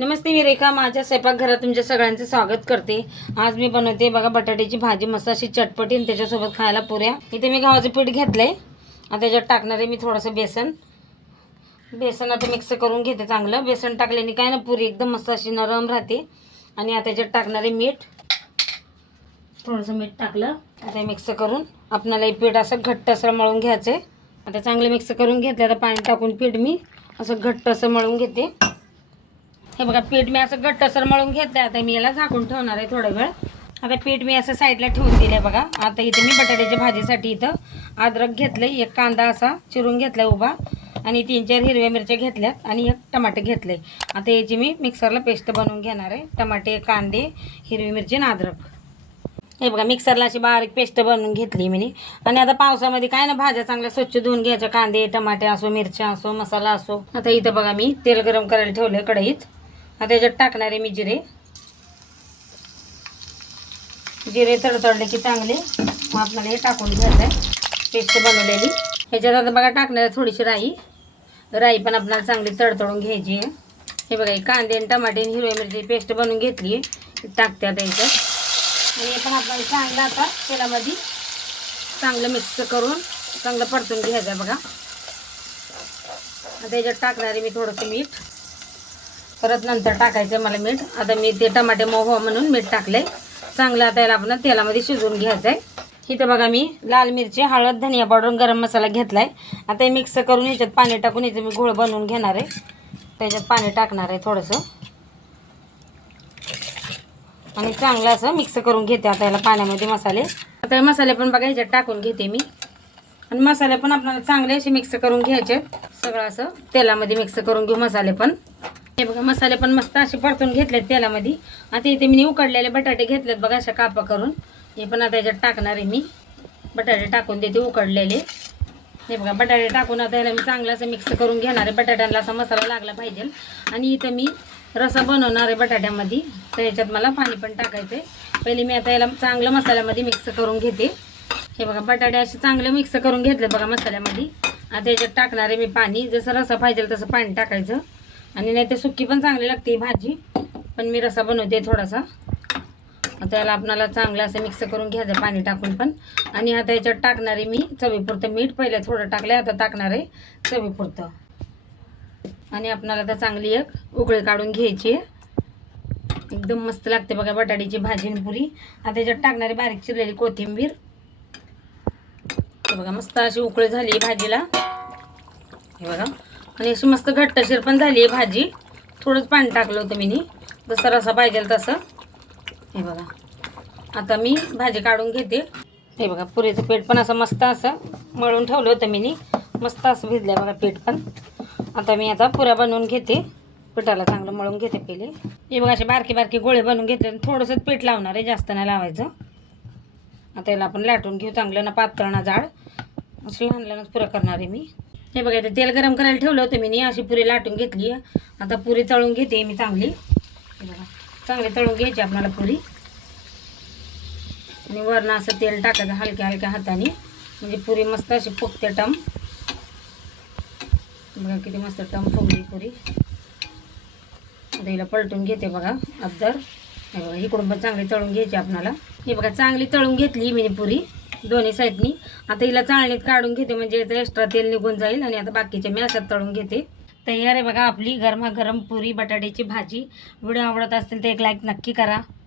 नमस्ते मी रेखा माझ्या स्वयंपाकघरात तुमच्या सगळ्यांचं स्वागत करते. आज मी बनवते बघा बटाट्याची भाजी मस्त अशी चटपटी आणि त्याच्यासोबत खायला पुऱ्या. इथे मी गव्हाचं पीठ घेतलं आहे आता त्याच्यात टाकणार आहे मी थोडंसं बेसन. बेसन आता मिक्स करून घेते चांगलं. बेसन टाकल्याने काय ना पुरी एकदम मस्त अशी नरम राहते. आणि आता त्याच्यात टाकणार आहे मीठ. थोडंसं मीठ टाकलं. आता मिक्स करून आपल्याला हे पीठ असं घट्ट असं मळून घ्यायचं आहे आता चांगलं मिक्स करून घेतलं. आता पाणी टाकून पीठ मी असं घट्ट असं मळून घेते. हे बघा पीठ मी असं घट्ट मळून घेतलं आता मी याला झाकून ठेवणार आहे थोडा वेळ. आता पीठ मी असं साईडला ठेवून दिलं आहे बघा. आता इथे मी बटाट्याच्या भाजीसाठी इथं अद्रक घेतलं एक कांदा असा चिरून घेतला उभा आणि तीन चार हिरव्या मिरच्या घेतल्यात आणि एक टमाटे घेतले आता याची मी मिक्सरला पेस्ट बनवून घेणार आहे. टमाटे कांदे हिरवी मिरची आणि अद्रक. हे बघा मिक्सरला अशी बारीक पेस्ट बनवून घेतली मी. आणि आता पावसामध्ये काय ना भाज्या चांगल्या स्वच्छ धुवून घ्यायच्या. कांदे टमाटे असो मिरच्या असो मसाला असो. आता इथं बघा मी तेल गरम करायला ठेवलं कढईत. आता त्याच्यात टाकणार आहे मी जिरे. जिरे तडतडले की चांगले. मग आपल्याला हे टाकून घ्यायचं आहे पेस्ट बनवलेली. ह्याच्यात आता बघा टाकणार आहे थोडीशी राई. राई पण आपल्याला चांगली तडतडून घ्यायची आहे. हे बघा कांदे आणि टमाटे आणि हिरव्या मिरची पेस्ट बनवून घेतली आहे. टाकते आता याच्यात. आणि हे पण आपल्याला चांगलं आता तेलामध्ये चांगलं मिक्स करून चांगलं परतून घ्यायचं आहे बघा. आता याच्यात टाकणार आहे मी थोडंसं मीठ. परत नंतर टाकायचं आहे मला मीठ. आता मी ते टमाटे मोहवा म्हणून मीठ टाकलंय. चांगलं आता याला आपण तेलामध्ये शिजवून घ्यायचं आहे इथं बघा मी लाल मिरची हळद धनिया पावडर गरम मसाला घेतलाय. आता हे मिक्स करून याच्यात पाणी टाकून याचं मी घोळ बनवून घेणार आहे. त्याच्यात पाणी टाकणार आहे थोडंसं. आणि चांगलं असं मिक्स करून घेते आता याला पाण्यामध्ये मसाले. आता हे मसाले पण बघा ह्याच्यात टाकून घेते मी. आणि मसाले पण आपल्याला चांगले असे मिक्स करून घ्यायचे सगळं असं तेलामध्ये मिक्स करून घेऊ मसाले पण. हे बघा मसाले पण मस्त असे परतून घेतलेत तेलामध्ये. आता इथे मी उकडलेले बटाटे घेतलेत बघा अशा कापा करून. हे पण आता याच्यात टाकणार आहे मी. बटाटे टाकून देते उकडलेले. हे बघा बटाटे टाकून आता याला मी चांगला असं मिक्स करून घेणार आहे. बटाट्यांना असा मसाला लागला पाहिजे. आणि इथं मी रसा बनवणार आहे बटाट्यामध्ये. तर याच्यात मला पाणी पण टाकायचं आहे पहिले मी आता याला चांगलं मसाल्यामध्ये मिक्स करून घेते. हे बघा बटाटे असे चांगले मिक्स करून घेतले बघा मसाल्यामध्ये. आता याच्यात टाकणार आहे मी पाणी. जसं रसा पाहिजे तसं पाणी टाकायचं. आणि नाही तर सुकी पण चांगली लागते ही भाजी. पण मी रसा बनवते थोडासा. त्याला आपणाला चांगलं असं मिक्स करून घ्यायचं पाणी टाकून पण. आणि आता याच्यात टाकणार आहे मी चवीपुरतं मीठ पहिले थोडं टाकलं आता टाकणार आहे चवीपुरतं. आणि आपणाला आता चांगली एक उकळी काढून घ्यायची. आहे एकदम मस्त लागते बघा बटाट्याची भाजी आणि पुरी. आता याच्यात टाकणारी बारीक चिरलेली कोथिंबीर. बघा मस्त अशी उकळी झाली आहे भाजीला. हे बघा. म्हणजे आणि अशी मस्त घट्टशीर पण झाली आहे भाजी. थोडंच पाणी टाकलं होतं मी जसं रसा पाहिजे तसं. हे बघा. आता मी भाजी काढून घेते. हे बघा पुरीचं पीठ पण असं मस्त असं मळून ठेवलं होतं मी मस्त असं भिजलं बघा पीठ पण. आता मी आता पुऱ्या बनवून घेते. पिठाला चांगलं मळून घेते पहिले. हे बघा असे बारके बारके गोळे बनवून घेतले आणि थोडंसं पीठ लावणार आहे जास्त नाही लावायचं. आता याला आपण लाटून घेऊ चांगलं ना पातळ ना जाड. असं लहान लहानच पुरं करणार आहे मी. हे बघा इथे तेल गरम करायला ठेवलं होतं मी नी अशी पुरी लाटून घेतली. आता पुरी तळून घेते मी चांगली. हे बघा चांगली तळून घ्यायची आपल्याला पुरी. आणि वरनं असं तेल टाकायचं हलक्या हलक्या हाताने. म्हणजे पुरी मस्त अशी फुगते टम. बघा किती मस्त टम फुगली पुरी. आता हिला पलटून घेते बघा अब्दर हे बघा इकडून पण चांगली तळून घ्यायची आपणाला हे बघा चांगली तळून घेतली मी पुरी. दोन्ही साईडनी आता हिला चाळणीत काढून घेते म्हणजे याचं एक्स्ट्रा तेल निघून जाईल आणि आता बाकीच्या मी अशात तळून घेते. तयार आहे बघा आपली गरमागरम पुरी बटाट्याची भाजी. व्हिडिओ आवडत असेल तर एक लाईक नक्की करा.